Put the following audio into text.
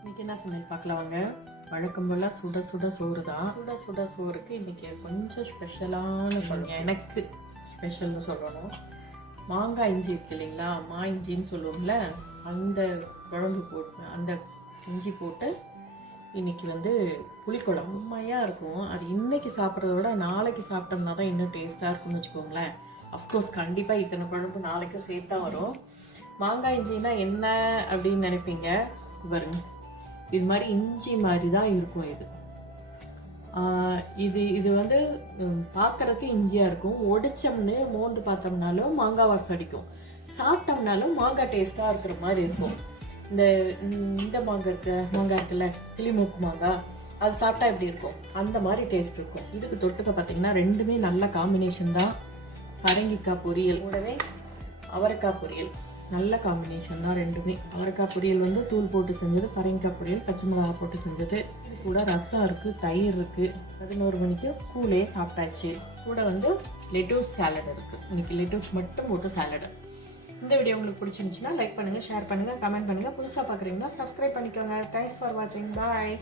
இன்றைக்கி என்ன சமையல் பார்க்கலாம் வாங்க. வழக்கம் போல் சுட சுட சோறு தான். சுட சுட சோறுக்கு இன்றைக்கி கொஞ்சம் ஸ்பெஷலான குழம்பு. எனக்கு ஸ்பெஷல்னு சொல்லணும். மாங்காய் இஞ்சி இருக்கு இல்லைங்களா, மா இஞ்சின்னு சொல்லுவோம்ல, அந்த குழம்பு போட்டு அந்த இஞ்சி போட்டு இன்றைக்கி புளிக்குழம்பு உண்மையாக இருக்கும். அது இன்றைக்கி சாப்பிட்றத விட நாளைக்கு சாப்பிட்டோம்னா தான் இன்னும் டேஸ்ட்டாக இருக்கும்னு வச்சுக்கோங்களேன். அஃப்கோர்ஸ் கண்டிப்பாக இத்தனை குழம்பு நாளைக்கும் சேர்த்தா வரும். மாங்காய் இஞ்சின்னா என்ன அப்படின்னு நினைப்பீங்க. பாருங்க, இது மாதிரி இஞ்சி மாதிரி தான் இருக்கும். இது பார்க்கறதுக்கு இஞ்சியாக இருக்கும். ஒடிச்சோம்னு மோந்து பார்த்தோம்னாலும் மாங்காய் வாசம் அடிக்கும், சாப்பிட்டோம்னாலும் மாங்காய் டேஸ்ட்டாக இருக்கிற மாதிரி இருக்கும். இந்த மாங்காய் இருக்குல்ல, கிளிமூக்கு மாங்காய், அது சாப்பிட்டா எப்படி இருக்கும் அந்த மாதிரி டேஸ்ட் இருக்கும். இதுக்கு தொட்டுக்க பார்த்தீங்கன்னா ரெண்டுமே நல்ல காம்பினேஷன் தான். பரங்கிக்காய் பொரியல் கூடவே அவரைக்காய் பொரியல் நல்ல காம்பினேஷன் தான் ரெண்டுமே. அவரைக்காய் பொரியல் தூள் போட்டு செஞ்சது, பரங்கிக்காய் பொரியல் பச்சை மிளகா போட்டு செஞ்சது. கூட ரசம் இருக்குது, தயிர் இருக்குது. 11 மணிக்கு கூலே சாப்பிட்டாச்சு. கூட லெட்டூஸ் சாலட் இருக்குது. இன்னைக்கு லெட்டூஸ் மட்டும் போட்டு சாலடு. இந்த வீடியோ உங்களுக்கு பிடிச்சிருந்துச்சுன்னா லைக் பண்ணுங்கள், ஷேர் பண்ணுங்கள், கமெண்ட் பண்ணுங்கள். புதுசாக பார்க்குறீங்கன்னா சப்ஸ்கிரைப் பண்ணிக்கோங்க. தேங்க்ஸ் ஃபார் வாட்சிங். பாய்.